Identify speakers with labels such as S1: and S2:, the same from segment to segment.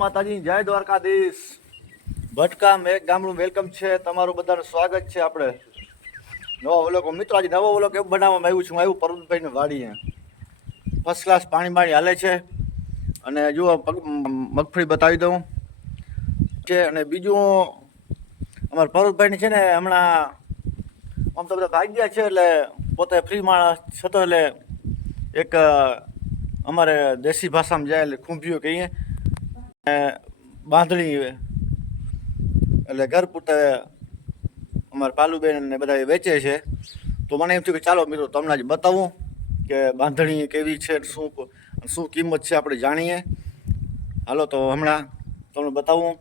S1: માતાજી, જય દ્વારકાધીશ. ભટકામ એક ગામડું વેલકમ છે. તમારું બધાનું સ્વાગત છે આપણે. નવો ઓલોકો મિત્રો, આજે નવો ઓલોક એવું બનાવવામાં આવ્યું છું. આવ્યું પર્વતભાઈને વાડીએ. ફર્સ્ટ ક્લાસ પાણી બાણી હાલે છે. અને જુઓ મગફળી બતાવી દઉં. છે અને બીજું, અમારા પર્વતભાઈની છે ને, હમણાં આમ તો બધા ભાગ્યા છે, એટલે પોતે ફ્રી માણસ છતો એટલે એક અમારે દેશી ભાષામાં જાય એટલે ખૂંભ્યું કહીએ. બાંધણી એટલે ઘર પૂરતા અમારા પાલુબેન ને બધા વેચે છે. તો મને એમ થયું કે ચાલો મિત્રો, તમને આજે બતાવું કે બાંધણી કેવી છે શું શું કિંમત છે આપણે જાણીએ. હાલો, તો હમણાં તમને બતાવું.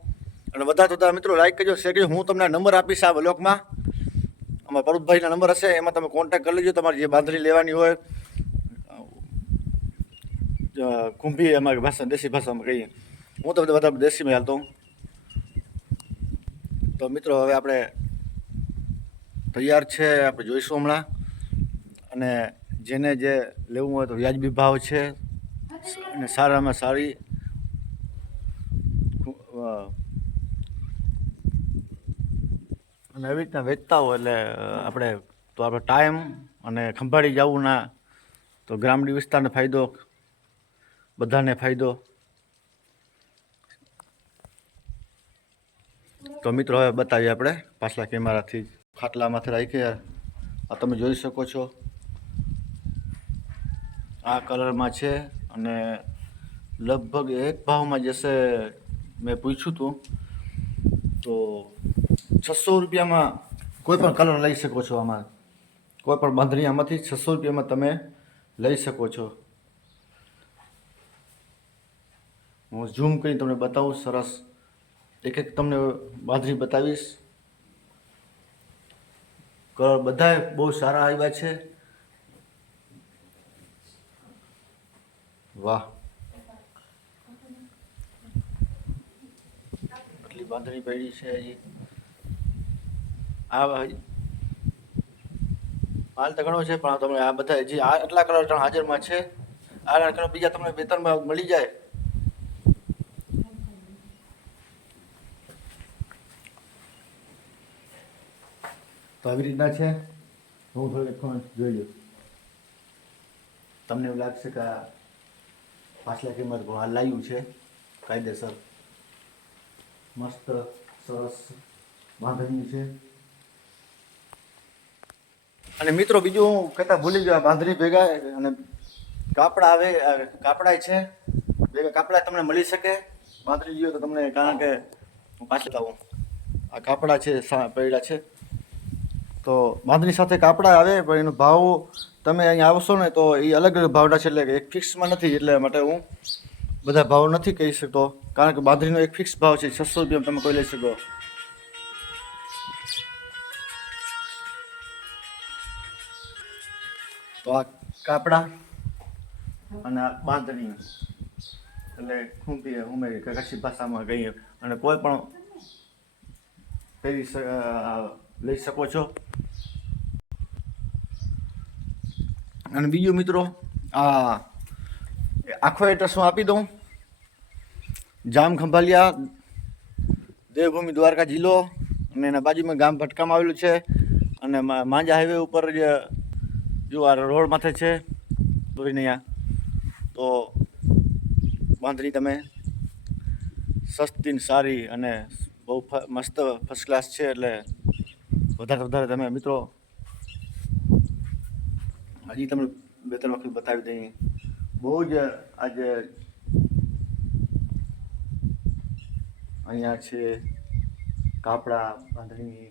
S1: અને બધા તો મિત્રો લાઈક કરજો શેર કરજો. હું તમને નંબર આપીશ આ બ્લોકમાં અમારા પરુપભાઈના નંબર હશે, એમાં તમે કોન્ટેક્ટ કરી લેજો તમારે જે બાંધણી લેવાની હોય. કુંભી અમારી ભાષા, દેશી ભાષામાં કહીએ. હું તો બધા દેશી મેં હાલતો. તો મિત્રો, હવે આપણે તૈયાર છે, આપણે જોઈશું હમણાં. અને જેને જે લેવું હોય તો વ્યાજબી ભાવ છે. અને સારામાં સારી અને એવી રીતના વેચતા હોય એટલે આપણે તો આપણે ટાઈમ અને ખંભાળી જવું ના તો ગ્રામીણ વિસ્તારને ફાયદો, બધાને ફાયદો. તો મિત્રો, હવે બતાવીએ આપણે. પાછલા કેમેરાથી ખાટલામાંથી રાખીએ આ તમે જોઈ શકો છો. આ કલરમાં છે અને લગભગ એક ભાવમાં જશે મેં પૂછ્યું હતું તો છસો રૂપિયામાં કોઈ પણ કલર લઈ શકો છો આમાં. કોઈ પણ બાંધણી આમાંથી છસો રૂપિયામાં તમે લઈ શકો છો. હું ઝૂમ કરીને તમને બતાવું, સરસ. એક એક તમને બાંધણી બતાવીશ. કલર બધાય બહુ સારા આવ્યા છે. વાહ. આટલી બાંધણી પડી છે હજી. આ માલ તો ઘણો છે, પણ તમે આ બધા હજી આટલા કલર હાજરમાં છે. આ કલર બીજા તમને બે ત્રણ મળી જાય. તો આવી રીતના છે. હું થોડીક પણ જોઈ લઉં. તમને એવું લાગશે કે આ પાછલા કિંમત આ લાવ્યું છે. કાયદેસર, મસ્ત, સરસ બાંધણી છે. અને મિત્રો, બીજું હું કહેતા ભૂલી ગયો, આ બાંધણી ભેગા અને કાપડા આવે કાપડા છે. ભેગા કાપડા તમને મળી શકે. બાંધણી જોઈએ તો તમને કારણ કે હું પાછળ આવું. આ કાપડા છે પડ્યા છે. તો બાંધણી સાથે કાપડા આવે પણ એનો ભાવ તમે અહીંયા આવશો ને તો એ અલગ અલગ ભાવના છે એટલે એક ફિક્સમાં નથી એટલે માટે હું બધા ભાવ નથી કહી શકતો. કારણ કે બાંધણીનો એક ફિક્સ ભાવ છે છસો રૂપિયા તમે કોઈ લઈ શકો. તો આ કાપડા અને આ બાંધણી એટલે ખૂંપી ઉમેરી કચ્છી ભાષામાં કહીએ. અને કોઈ પણ અ, લઈ શકો છો. અને બીજું મિત્રો, આ આખો એડ્રેસ હું આપી દઉં. જામ ખંભાલિયા, દેવભૂમિ દ્વારકા જિલ્લો અને એના બાજુમાં ગામ ભટકામાં આવેલું છે. અને માંજા હાઈવે ઉપર જે, જો આ રોડ માથે છે અહીંયા. તો બાંધણી તમે સસ્તી સારી અને બહુ મસ્ત ફર્સ્ટ ક્લાસ છે એટલે વધારે વધારે તમે મિત્રો, હજી તમને બે ત્રણ વખત બતાવી દઈએ. બહુ જ આજે અહીંયા છે, કાપડા બાંધણી